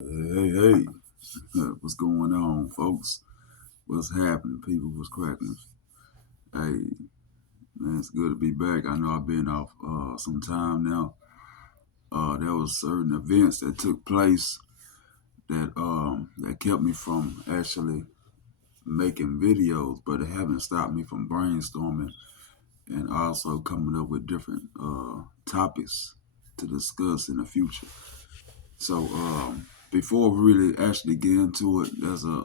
Hey, what's going on, folks? What's happening, people? What's cracking? Hey, man, it's good to be back. I know I've been off some time now. There was certain events that took place that kept me from actually making videos, but it haven't stopped me from brainstorming and also coming up with different topics to discuss in the future. So before we really actually get into it, there's a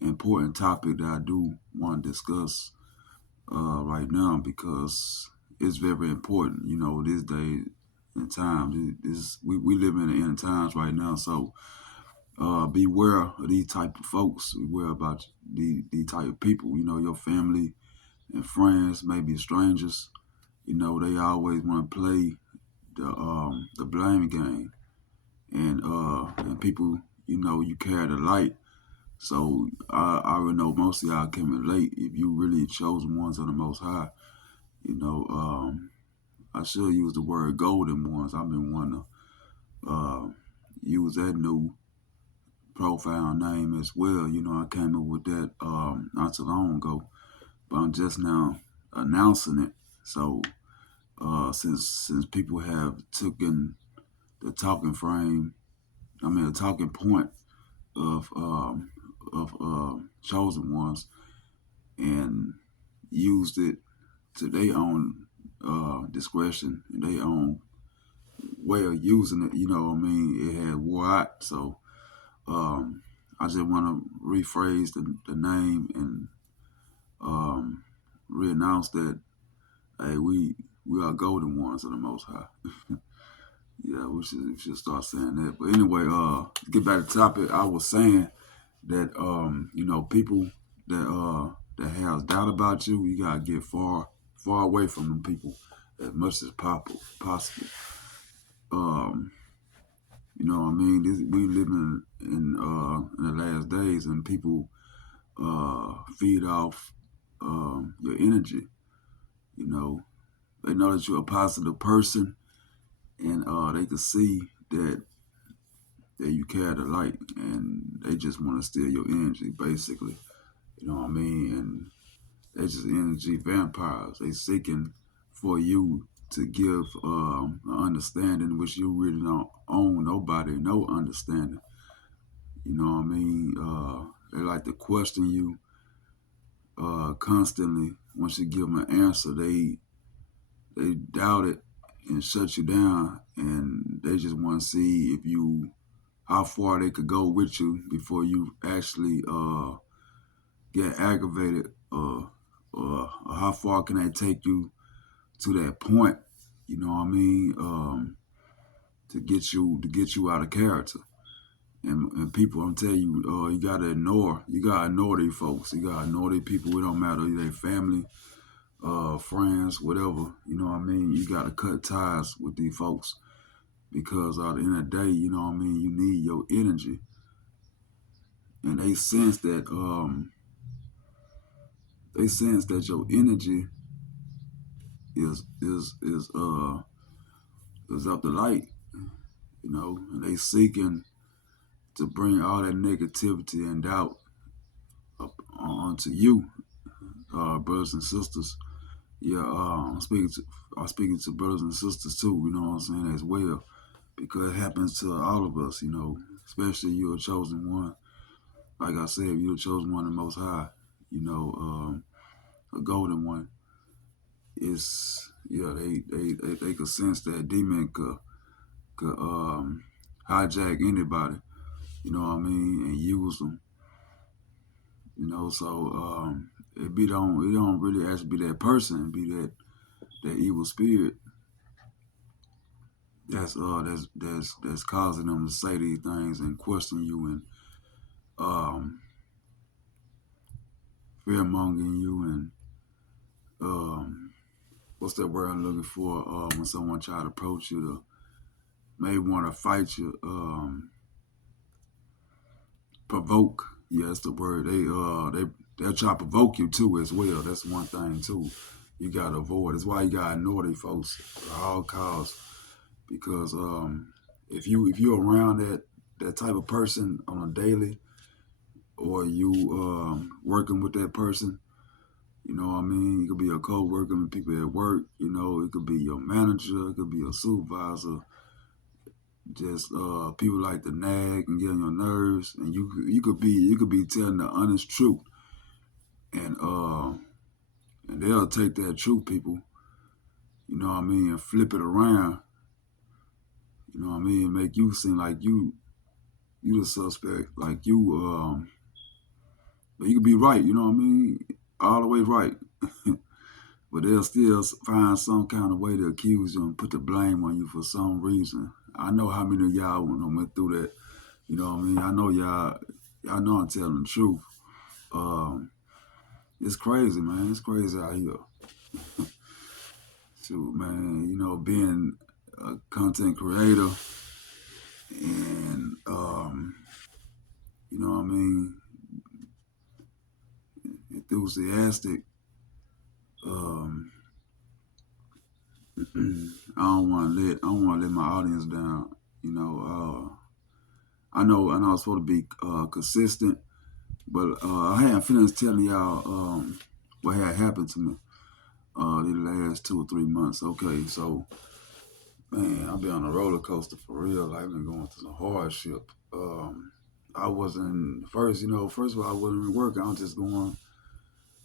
important topic that I do want to discuss right now because it's very important. You know, these days and times, we live in the end times right now. So beware of these type of folks. Beware about these type of people. You know, your family and friends, maybe strangers. You know, they always want to play the blame game, and people. You know, you carry the light. So I already know most of y'all can relate if you really chosen ones of the Most High. You know, I should use the word golden ones. I've been wanting to use that new profile name as well. You know, I came up with that not too long ago, but I'm just now announcing it. So since people have taken the talking frame, the talking point of chosen ones and used it to their own discretion and their own way of using it. You know what I mean? It had wore out. So um, I just want to rephrase the name and um, reannounce that, hey, we are golden ones of the Most High. Yeah, we should start saying that. But anyway, get back to the topic. I was saying that you know, people that has doubt about you, you gotta get far away from them people as much as possible. Um, you know what I mean? We live in the last days, and people feed off your energy. You know, they know that you're a positive person, and they can see that you carry the light, and they just want to steal your energy, basically. You know what I mean? And they just energy vampires. They seeking for you to give an understanding which you really don't own nobody, no understanding. You know what I mean? They like to question you constantly. Once you give them an answer, they doubt it and shut you down, and they just want to see if you how far they could go with you before you actually get aggravated, or how far can they take you to that point. You know what I mean? To get you out of character. And people, I'm telling you, you gotta ignore these folks. You gotta ignore these people. It don't matter if they family, friends, whatever. You know what I mean? You gotta cut ties with these folks because at the end of the day, you know what I mean. You need your energy, and they sense that your energy is is up the light. You know, and they seeking to bring all that negativity and doubt up onto you, brothers and sisters. Yeah, I'm speaking to brothers and sisters too. You know what I'm saying as well, because it happens to all of us. You know, especially you're a chosen one. Like I said, you're a chosen one, the Most High. You know, a golden one is yeah. They could sense that demon could hijack anybody. You know what I mean, and use them. You know, so it don't really actually be that person, be that evil spirit that's causing them to say these things and question you and um fear mongering you and um what's that word I'm looking for? When someone try to approach you to may want to fight you, provoke. Yeah, that's the word. They'll try to provoke you too as well. That's one thing too. You gotta avoid. That's why you gotta ignore these folks at all costs. Because if you're around that that type of person on a daily, or you working with that person. You know what I mean? You could be a co-worker with people at work. You know, it could be your manager, it could be your supervisor. Just people like to nag and get on your nerves, and you could be telling the honest truth, and they'll take that truth, people. You know what I mean, and flip it around. You know what I mean, and make you seem like you the suspect, like but you could be right. You know what I mean, all the way right. But they'll still find some kind of way to accuse you and put the blame on you for some reason. I know how many of y'all went through that. You know what I mean? I know y'all know I'm telling the truth. Um, it's crazy, man. It's crazy out here. Shoot, man. You know, being a content creator and you know what I mean, enthusiastic. Um, I don't want to let my audience down. You know, I know I'm supposed to be consistent, but I had finished telling y'all what had happened to me the last 2 or 3 months. Okay, so man, I've been on a roller coaster for real. I've been going through some hardship. I wasn't first, first of all, I wasn't even working. I was just going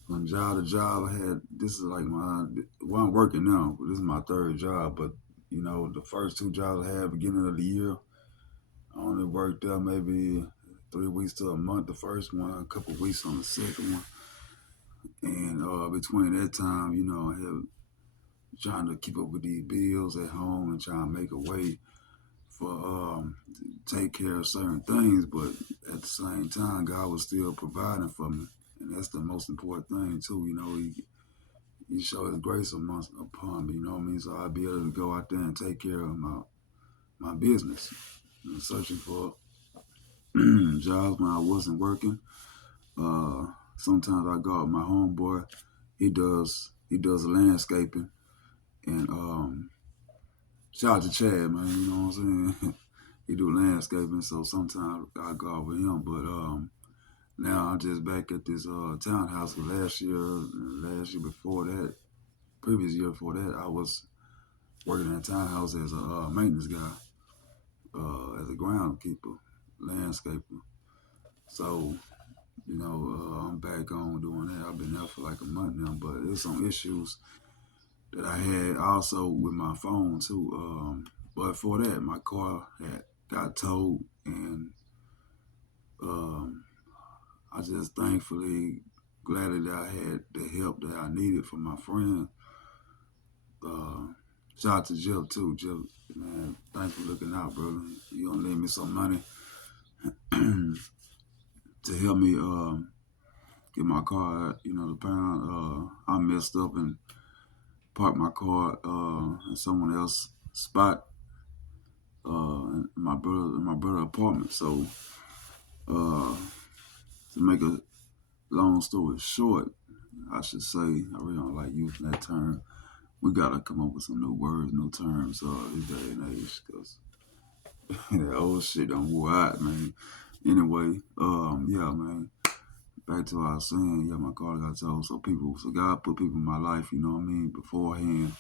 from job to job. This is like well, I'm working now, but this is my third job. But the first two jobs I had beginning of the year, I only worked there maybe 3 weeks to a month. The first one, a couple of weeks on the second one, and between that time, I have trying to keep up with these bills at home and trying to make a way for take care of certain things. But at the same time, God was still providing for me, and that's the most important thing too. He showed His grace upon me. You know what I mean? So I'll be able to go out there and take care of my business. And searching for jobs when I wasn't working. Sometimes I go out with my homeboy. He does landscaping, and shout out to Chad, man. You know what I'm saying? He do landscaping, so sometimes I go out with him. But now I'm just back at this townhouse. Last year before that, previous year before that, I was working at a townhouse as a maintenance guy, as a groundskeeper, landscaper. So I'm back on doing that. I've been there for like a month now, but there's some issues that I had also with my phone too. But for that, my car had got towed, and um, I just thankfully, gladly that I had the help that I needed from my friend. Uh, Shout out to Jeff too. Jeff, man, thanks for looking out, brother. You gonna lend me some money to help me get my car, the pound. I messed up and parked my car in someone else's spot in my brother apartment. So to make a long story short, I should say, I really don't like using that term. We gotta come up with some new words, new terms this day and age, because that old shit don't wore out, man. Anyway, yeah, man. Back to what I was saying, yeah, my car got towed. So God put people in my life, you know what I mean, beforehand,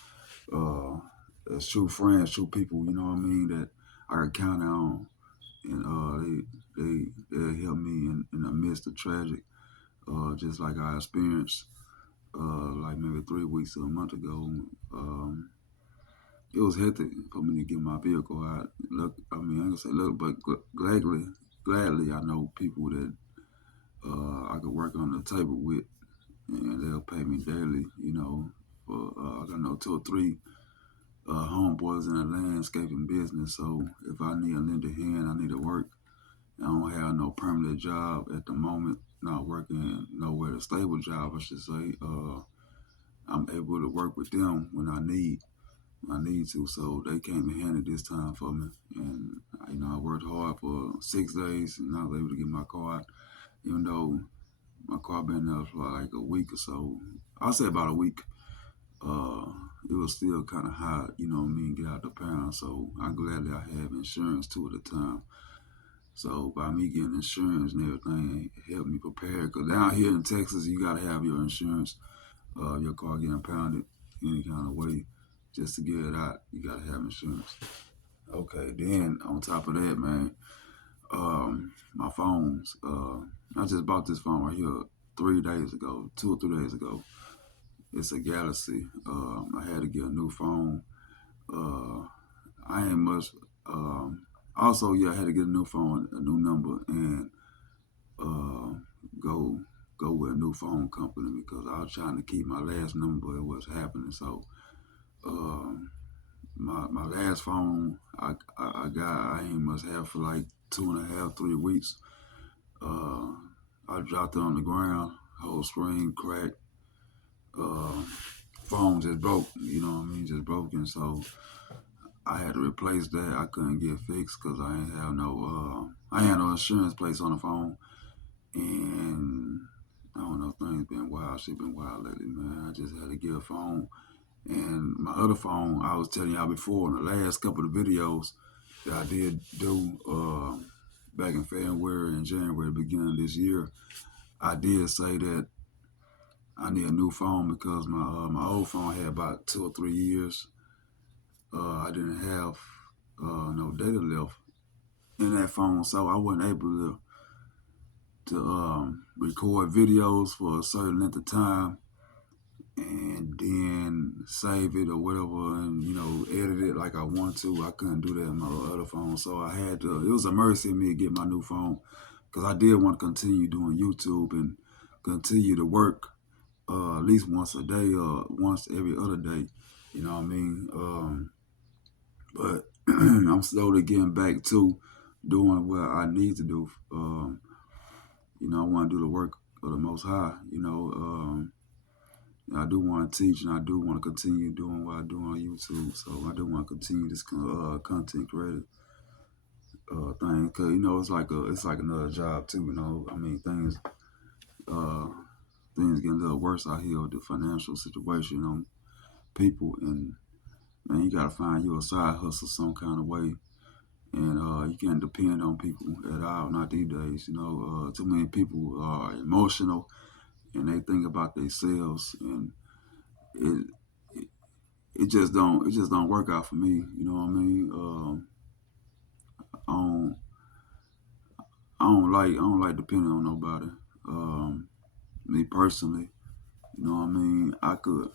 as true friends, true people, you know what I mean, that I can count on, and they help me in the midst of tragic, just like I experienced, like maybe 3 weeks or a month ago. It was hectic for me to get my vehicle out. Look, I mean, I ain't gonna say look, but gladly, I know people that I could work on the table with, and they'll pay me daily. For I know 2 or 3 homeboys in the landscaping business. So if I need a lending hand, I need to work. I don't have no permanent job at the moment. Not working nowhere, a stable job, I should say. I'm able to work with them when I need to. So they came in handy this time for me, and I worked hard for 6 days, and I was able to get my car out, even though my car been there for like a week or so. I'll say about a week. Uh, it was still kind of hot, get out the pound. So I'm glad that I have insurance too at the time. So by me getting insurance and everything, it helped me prepare. Because down here in Texas, you got to have your insurance. Your car getting impounded any kind of way, just to get it out, you got to have insurance. Okay, then on top of that, man, my phones. I just bought this phone right here 3 days ago, 2 or 3 days ago. It's a Galaxy. I had to get a new phone. Uh, I ain't much. Also, yeah, I had to get a new phone, a new number, and uh, go go with a new phone company because I was trying to keep my last number. It was happening. So um, my last phone I got, I ain't must have for like 2.5, 3 weeks. Uh, I dropped it on the ground, whole screen cracked. Uh, Phone just broke. You know what I mean? Just broken. So I had to replace that. I couldn't get fixed because I ain't have no. I had no insurance place on the phone, and I don't know. Things been wild. Shit been wild lately, man. I just had to get a phone. And my other phone, I was telling y'all before in the last couple of videos that I did do back in February and January, beginning of this year, I did say that I need a new phone because my old phone had about 2 or 3 years. I didn't have no data left in that phone, so I wasn't able to record videos for a certain length of time and then save it or whatever and edit it like I want to. I couldn't do that on my other phone, so I had to. It was a mercy of me to get my new phone because I did want to continue doing YouTube and continue to work at least once a day or once every other day. You know what I mean? But I'm slowly getting back to doing what I need to do. I want to do the work of the Most High. I do want to teach, and I do want to continue doing what I do on YouTube. So I do want to continue this content creator thing, cause it's like another job too. I mean uh, things getting a little worse out here with the financial situation on people, and man, you gotta find you a side hustle some kind of way. And you can't depend on people at all, not these days. Too many people are emotional and they think about themselves, and it it just don't work out for me. You know what I mean? I don't I don't like depending on nobody. Me personally, you know what I mean? I could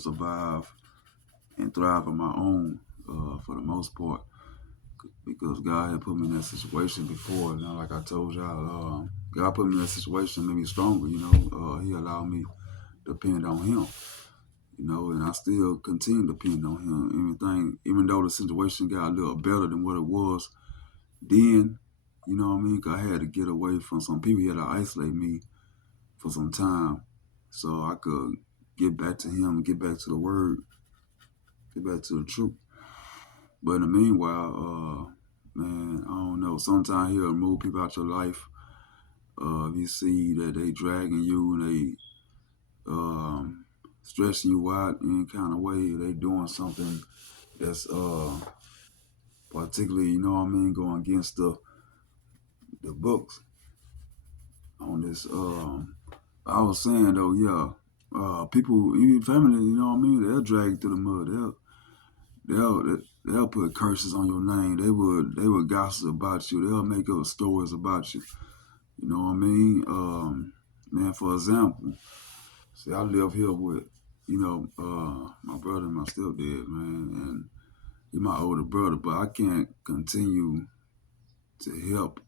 survive and thrive on my own for the most part because God had put me in that situation before. Like I told y'all, God put me in that situation, made me stronger. He allowed me to depend on Him. And I still continue to depend on Him. Even though the situation got a little better than what it was then, you know what I mean? 'Cause I had to get away from some people. He had to isolate me for some time so I could get back to Him, get back to the Word, get back to the truth. But in the meanwhile, man, I don't know. Sometimes He'll remove people out your life. If you see that they dragging you and they stressing you out in any kind of way, they doing something that's particularly, going against the books on this. I was saying though, yeah, people, even family, they'll drag you through the mud. They'll put curses on your name. They would gossip about you. They'll make up stories about you. You know what I mean? Man, for example, see, I live here with, my brother and my stepdad, man, and he's my older brother, but I can't continue to help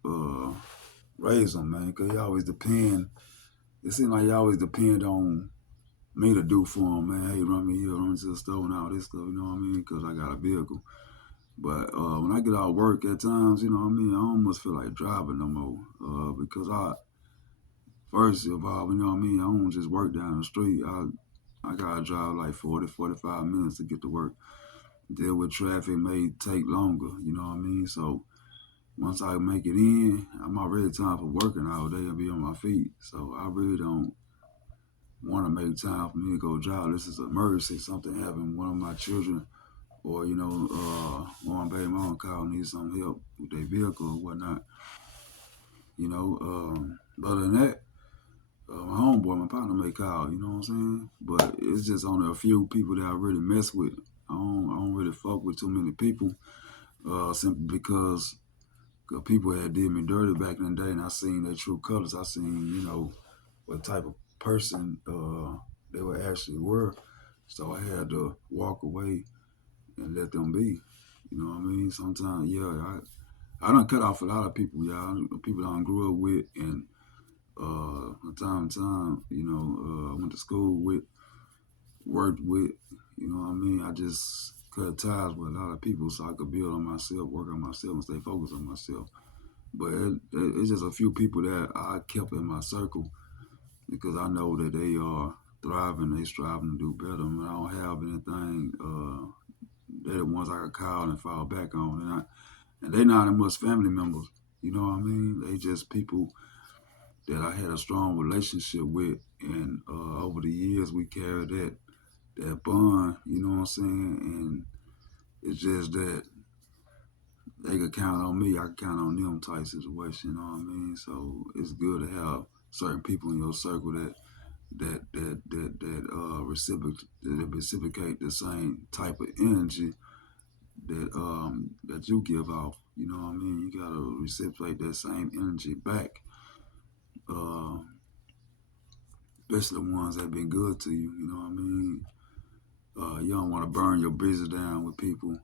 raise him, man, because he always depend. It seems like he always depend on me to do for him, man. Hey, run me here, run me to the store and all this stuff, you know what I mean? Because I got a vehicle. But when I get out of work at times, I almost feel like driving no more because first of all, I don't just work down the street. I got to drive like 40, 45 minutes to get to work. Deal with traffic may take longer, you know what I mean? So once I make it in, I'm already time for working all day and be on my feet. So I really don't want to make time for me to go drive. This is an emergency. Something happened. One of my children or, one baby mom called, needs some help with their vehicle or whatnot. Other than that, my homeboy, my partner may call, you know what I'm saying? But it's just only a few people that I really mess with. I don't really fuck with too many people, simply because people had did me dirty back in the day, and I seen their true colors. I seen, what type of person they were actually were. So I had to walk away and let them be. You know what I mean? Sometimes, yeah, I done cut off a lot of people, y'all. People I done grew up with, and from time to time, went to school with, worked with. You know what I mean? I just cut ties with a lot of people so I could build on myself, work on myself, and stay focused on myself. But it's just a few people that I kept in my circle because I know that they are thriving, they striving to do better. I don't have anything. They're the ones I can call and fall back on, and they not much family members. You know what I mean? They just people that I had a strong relationship with, and over the years we carried that bond. You know what I'm saying? And it's just that they could count on me, I could count on them type situation. You know what I mean? So it's good to have certain people in your circle that reciprocate the same type of energy that you give off. You know what I mean? You gotta reciprocate that same energy back. Uh, Especially the ones that been good to you. You know what I mean? You don't want to burn your bridges down with people.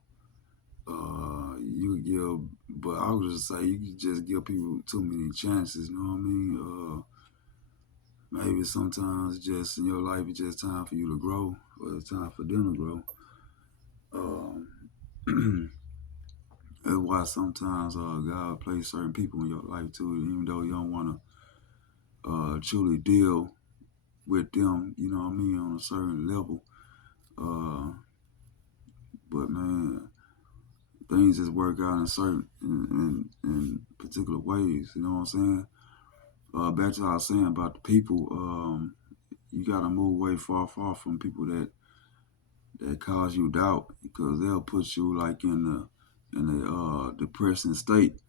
You give, but I would just say you can just give people too many chances. You know what I mean? Maybe sometimes just in your life, it's just time for you to grow, or it's time for them to grow. Um, that's why sometimes God places certain people in your life too, even though you don't want to truly deal with them. You know what I mean, on a certain level. Uh, but man, things just work out in certain in particular ways. You know what I'm saying? Back to what I was saying about the people. You gotta move away far from people that cause you doubt because they'll put you like in a depressing state.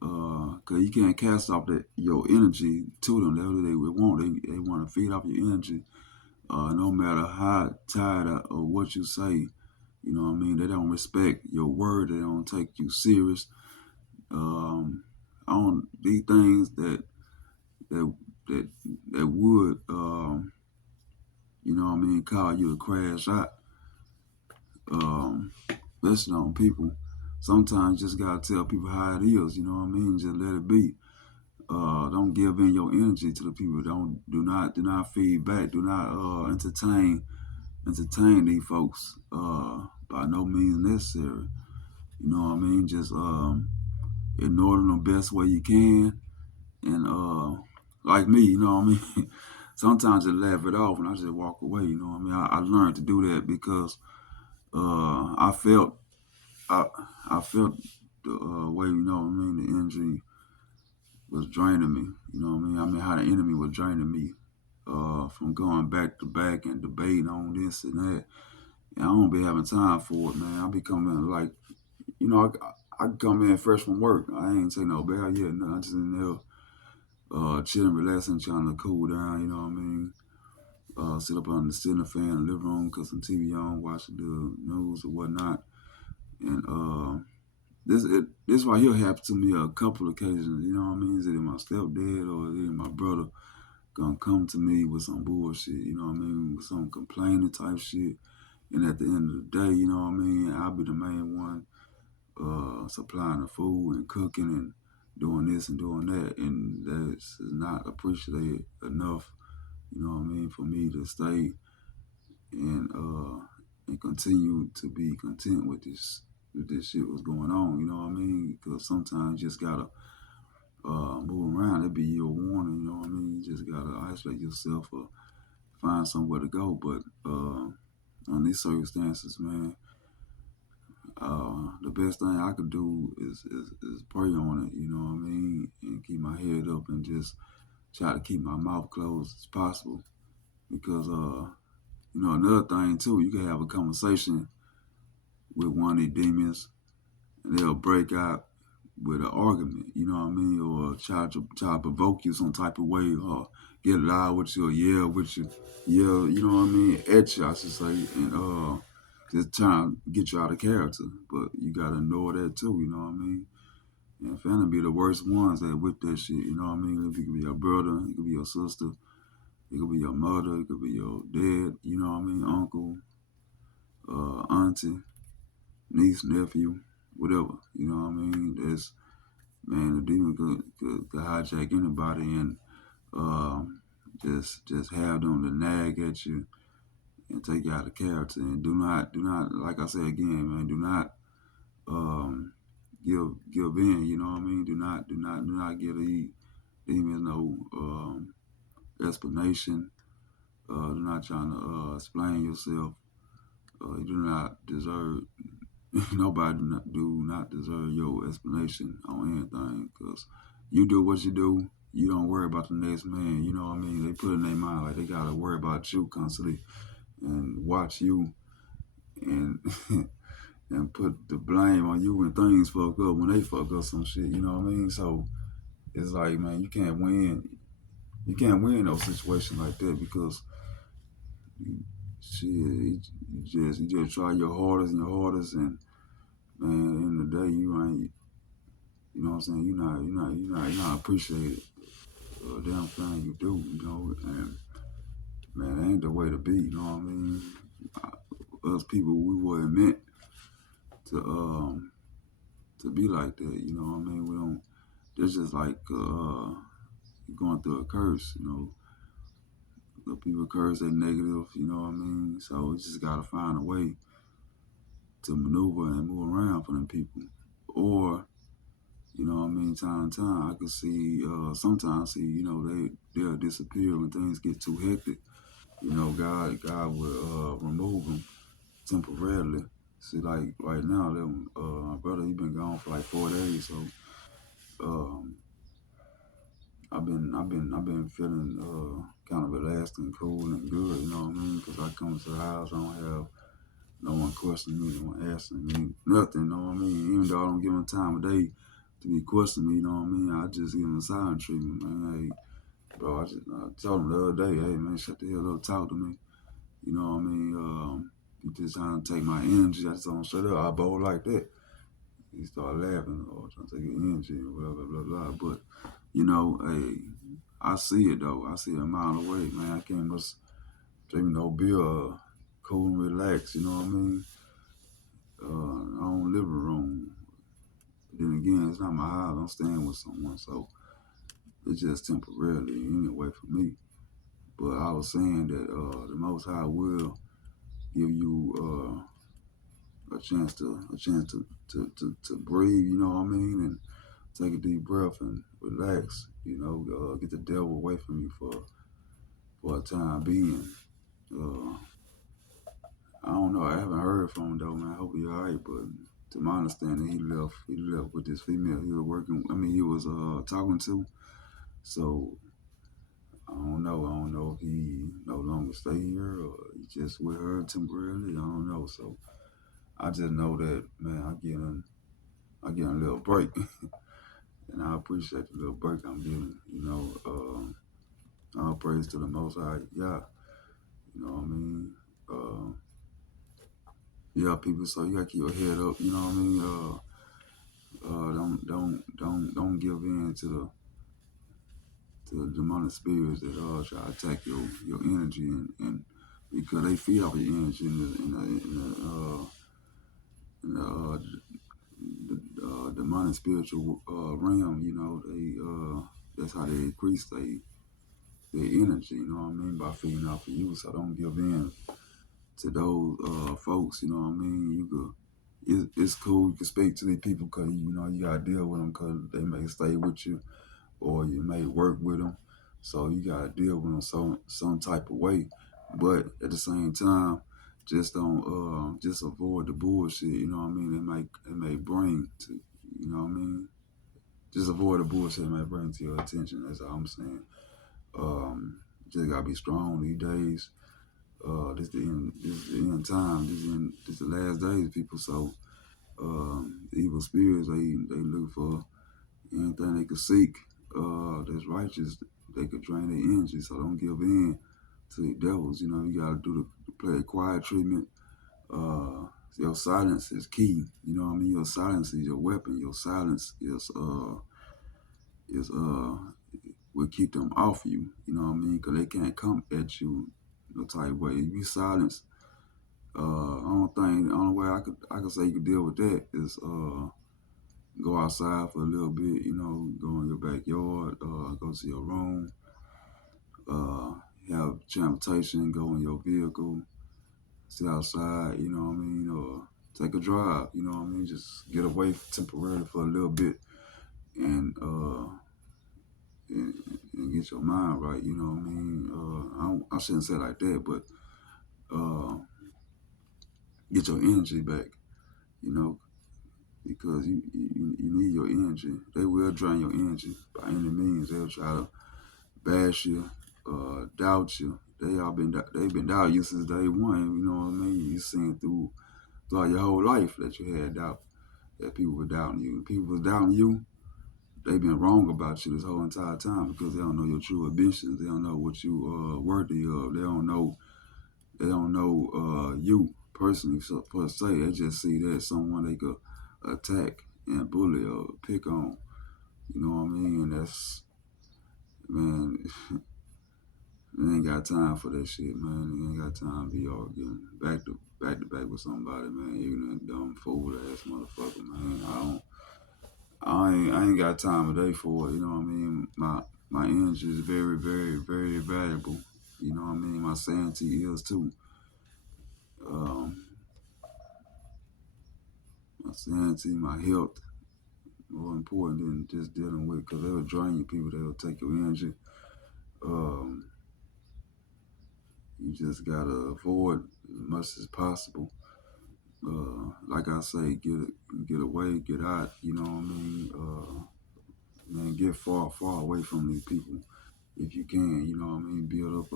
Cause you can't cast off your energy to them. That's what they would want. They want to feed off your energy. No matter how tired of what you say, you know what I mean. They don't respect your word. They don't take you serious. On these things that that that would you know what I mean, call you a crash out. Um, Especially on people. Sometimes you just gotta tell people how it is. You know what I mean. Just let it be. Don't give in your energy to the people. Do not feed back. Do not entertain these folks. By no means necessary. You know what I mean. Just ignore them the best way you can. And like me, you know what I mean. Sometimes I laugh it off and I just walk away. You know what I mean. I learned to do that because I felt I I felt the way, you know what I mean, the energy was draining me. You know what I mean? I mean how the enemy was draining me from going back to back and debating on this and that. And I don't be having time for it, man. I be coming like, I come in fresh from work. I ain't take no bath yet. No, I just in there chilling, relaxing, trying to cool down. You know what I mean? Sit up on the ceiling fan in the living room, cut some TV on, watch the news or whatnot. And this right here happened to me a couple of occasions. You know what I mean? Is it my stepdad or is it my brother gonna come to me with some bullshit? You know what I mean? With some complaining type shit. And at the end of the day, you know what I mean? I'll be the main one supplying the food and cooking and doing this and doing that. And that's not appreciated enough, you know what I mean, for me to stay and continue to be content with this shit was going on. You know what I mean? Because sometimes you just gotta move around. It be your warning. You know what I mean? You just gotta isolate yourself or find somewhere to go. But on these circumstances, man, the best thing I could do is pray on it. You know what I mean? And keep my head up and just try to keep my mouth closed as possible. Because another thing too, you can have a conversation with one of these demons and they'll break out with an argument, you know what I mean, or try to provoke you some type of way, or get loud with you, or yell with you, yell, you know what I mean, at you, I should say, and just trying to get you out of character. But you gotta know that too, you know what I mean. And family be the worst ones that with that shit, you know what I mean. It could be your brother, it could be your sister, it could be your mother, it could be your dad, you know what I mean, uncle, auntie, niece, nephew, whatever, you know what I mean. That's man, the demon could hijack anybody and just have them to nag at you and take you out of character. And do not, like I say again, man, do not um, give in. You know what I mean? Do not give the demons no explanation. Do not trying to explain yourself. You do not deserve. Nobody do not deserve your explanation on anything, because you do what you do. You don't worry about the next man. You know what I mean? They put in their mind like they gotta worry about you constantly and watch you and and put the blame on you when things fuck up, when they fuck up some shit. You know what I mean? So it's like, man, you can't win. You can't win those situations like that, because you, shit, you just try your hardest and your hardest, and man, at the end of the day, you ain't. You know what I'm saying? You're not appreciated a damn thing you do, you know, and man, that ain't the way to be, you know what I mean? Us people, we weren't meant to be like that, you know what I mean? We don't. It's just like going through a curse, you know. The people curse, they negative, you know what I mean? So we just gotta find a way to maneuver and move around for them people, or you know what I mean, time to time, I can see, sometimes see, you know, they'll disappear when things get too hectic. You know, God will remove them temporarily. See, like right now, my brother, he been gone for like 4 days, so um, I've been feeling kind of relaxed and cool and good. You know what I mean? Because I come to the house, I don't have no one questioning me, no one asking me nothing. You know what I mean? Even though I don't give them time of day to be questioning me, you know what I mean? I just give them a silent treatment, man. Hey, bro, I told him the other day, hey, man, shut the hell up, talk to me. You know what I mean? You just trying to take my energy. I just don't shut up. I bowl like that. He started laughing or trying to take your energy or whatever, blah, blah, blah. But, you know, hey, I see it, though. I see it a mile away, man. I can't just drink no beer, cool and relax, you know what I mean? Our own living room. Then again, it's not my house. I'm staying with someone, so it's just temporarily anyway for me. But I was saying that the Most High will give you a chance to breathe. You know what I mean, and take a deep breath and relax. You know, get the devil away from you for a time being. Uh, I don't know. I haven't heard from him though, man. I hope he's alright. But to my understanding, he left. He left with this female he was working. I mean, he was talking to. So I don't know. I don't know if he no longer stay here or he just with her temporarily. I don't know. So I just know that, man, I get a little break, and I appreciate the little break I'm getting. You know, all praise to the Most High, yeah. You know what I mean? Uh, yeah, people. So you gotta keep your head up. You know what I mean? Don't give in to the demonic spirits that try to attack your energy, and because they feed off your energy in the demonic spiritual realm. You know, that's how they increase their energy. You know what I mean, by feeding off of you. So don't give in to those folks. You know what I mean. It's cool. You can speak to these people because you know you gotta deal with them because they may stay with you or you may work with them. So you gotta deal with them some type of way. But at the same time, just don't just avoid the bullshit. You know what I mean. It may bring to, you know what I mean. Just avoid the bullshit it may bring to your attention. That's all I'm saying. Just gotta be strong these days. This the end time. This the last days, people. So the evil spirits they look for Anything they could seek that's righteous, they could drain their energy. So don't give in to the devils. You know, you gotta do the play a quiet treatment. Uh, your silence is key. You know what I mean? Your silence is your weapon. Your silence is will keep them off you. You know what I mean? Because they can't come at you no type of way. If you silence, the only way I could say you could deal with that is go outside for a little bit. You know, go in your backyard, go to your room, uh, have transportation, go in your vehicle, sit outside. You know what I mean? Or take a drive. You know what I mean? Just get away temporarily for a little bit and and, and get your mind right. You know what I mean? I shouldn't say it like that, but uh, get your energy back. You know, because you need your energy. They will drain your energy by any means. They'll try to bash you, doubt you. They've been doubting you since day one. You know what I mean? You seen throughout your whole life that you had doubt, that people were doubting you. People were doubting you. They've been wrong about you this whole entire time because they don't know your true ambitions. They don't know what you are worthy of. They don't know. They don't know you personally per se. They just see that as someone they could attack and bully or pick on. You know what I mean? And that's, man, they ain't got time for that shit, man. They ain't got time to be arguing back to back with somebody, man. Even a dumb fool ass motherfucker, man. I ain't got time today for it. You know what I mean? My energy is very, very, very valuable. You know what I mean? My sanity is too. Um, my sanity, my health, more important than just dealing with, because they will drain you people. They will take your energy. Um, you just gotta avoid as much as possible. Like I say, get away, get out. You know what I mean? Man, get far away from these people if you can. You know what I mean? Build up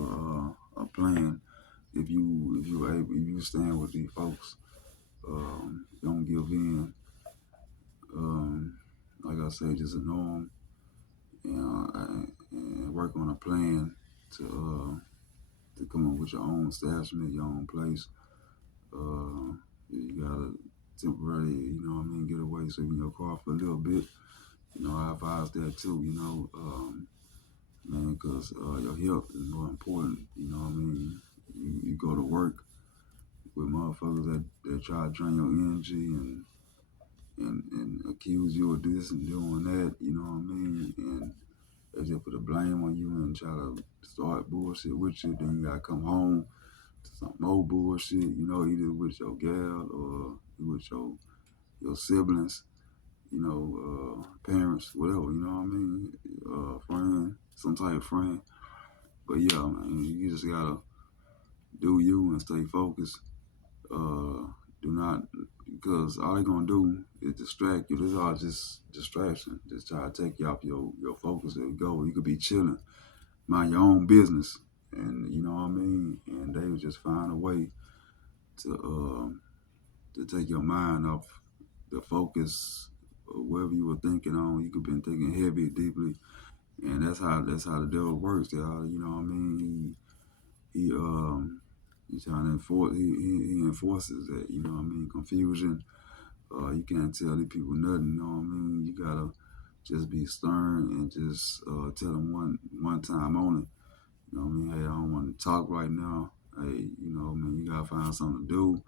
a plan. If you stand with these folks, don't give in. Um, like I say, just ignore them and work on a plan to come up with your own establishment, your own place. You gotta temporarily, you know what I mean, get away, sleep in your car for a little bit. You know, I advise that too, you know, man, because your health is more important. You know what I mean? You go to work with motherfuckers that try to drain your energy and accuse you of this and doing that, you know what I mean? And they just put the blame on you and try to start bullshit with you. Then you gotta come home to some more bullshit, you know, either with your gal or with your siblings, you know, parents, whatever, you know what I mean? Friend, some type of friend. But yeah, man, you just gotta do you and stay focused. Do not, because all they're gonna do is distract you. This is all just distraction. Just try to take you off your focus. There you go. You could be chilling, mind your own business, and you know what I mean. And they would just find a way to take your mind off the focus of whatever you were thinking on. You could have been thinking heavy, deeply, and that's how the devil works. You know what I mean? He trying to enforce. He enforces that. You know what I mean? Confusion. You can't tell these people nothing. You know what I mean? You gotta just be stern and just tell them one time only. You know what I mean? Hey, I don't want to talk right now. Hey, you know what I mean? You gotta find something to do.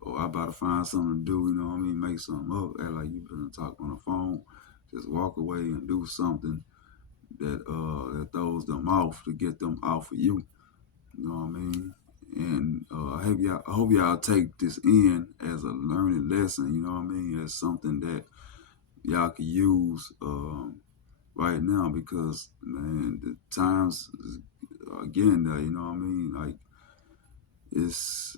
Or I about to find something to do. You know what I mean? Make something up. Act like you been talk on the phone. Just walk away and do something that throws them off to get them off of you. You know what I mean? And I hope y'all take this in as a learning lesson. You know what I mean? As something that y'all can use right now, because man, the times are getting there. You know what I mean? Like that's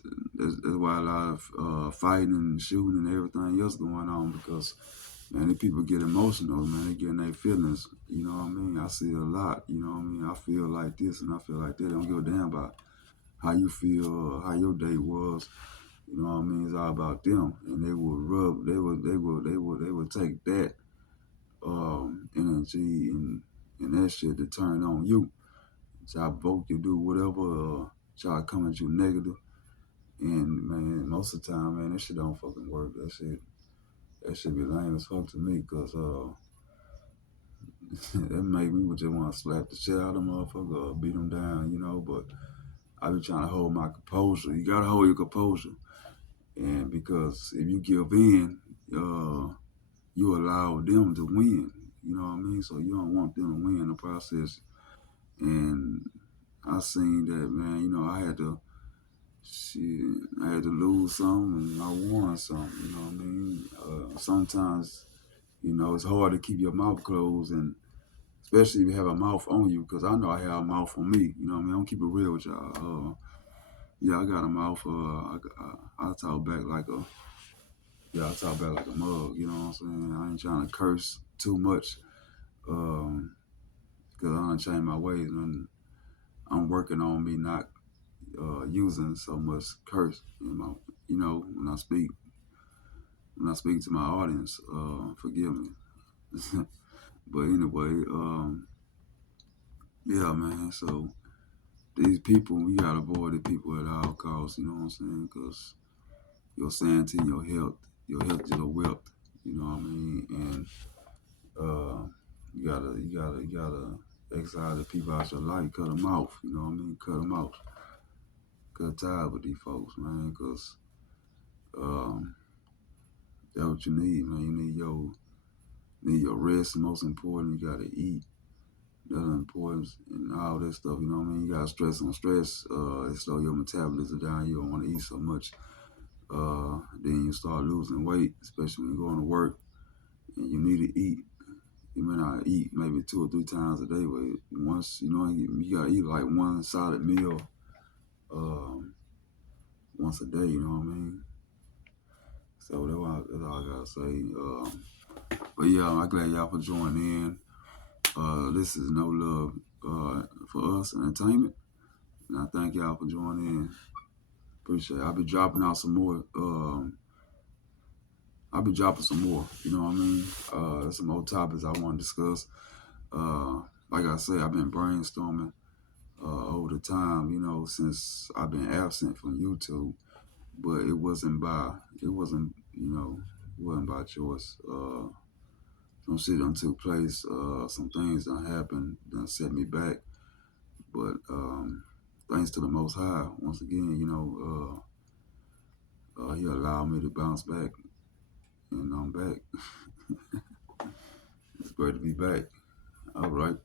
why a lot of fighting and shooting and everything else going on, because man, the people get emotional, man. They get in their feelings. You know what I mean? I see a lot. You know what I mean? I feel like this and I feel like that. They don't give a damn about how you feel, how your day was. You know what I mean? It's all about them, and they will take that energy and that shit to turn on you. Try to vote you do whatever, try to come at you negative. And man, most of the time, man, that shit don't fucking work. That shit be lame as fuck to me, cause that make me just want to slap the shit out of them motherfucker or beat them down, you know. But I be trying to hold my composure. You gotta hold your composure, and because if you give in, you allow them to win. You know what I mean? So you don't want them to win in the process. And I seen that, man. You know, I had to lose some and I won some. You know what I mean? Sometimes, you know, it's hard to keep your mouth closed, and especially if you have a mouth on you, because I know I have a mouth on me. You know what I mean? I'm keep it real with y'all. Yeah, I got a mouth. I talk back like a I talk back like a mug. You know what I'm saying? I ain't trying to curse too much, because I done changed my ways, and I'm working on me not using so much curse in my, you know, when I speak to my audience. Forgive me. But anyway, yeah, man. So these people, we gotta avoid the people at all costs. You know what I'm saying? Because your sanity, your health is your wealth. You know what I mean? And uh, you gotta exile the people out your life. Cut them off. You know what I mean? Cut them off. Cut ties with these folks, man. Because um, that's what you need, man. You need your rest. Most important, you gotta eat. That's important and all that stuff. You know what I mean? You got stress on stress. It slow your metabolism down. You don't want to eat so much. Then you start losing weight, especially when you're going to work and you need to eat. You may not eat maybe 2 or 3 times a day, but once you know you gotta eat like one solid meal um, once a day. You know what I mean? So that's all I gotta say. But yeah, I'm glad y'all for joining in. This is No Love for Us Entertainment, and I thank y'all for joining in. Appreciate it. I'll be dropping out some more. I'll be dropping some more. You know what I mean? There's some more topics I want to discuss. Uh, like I say, I've been brainstorming over the time, you know, since I've been absent from YouTube. But it wasn't by choice. Some shit done took place. Some things done happened, done set me back. But thanks to the Most High, once again, you know, He allowed me to bounce back, and I'm back. It's great to be back. All right.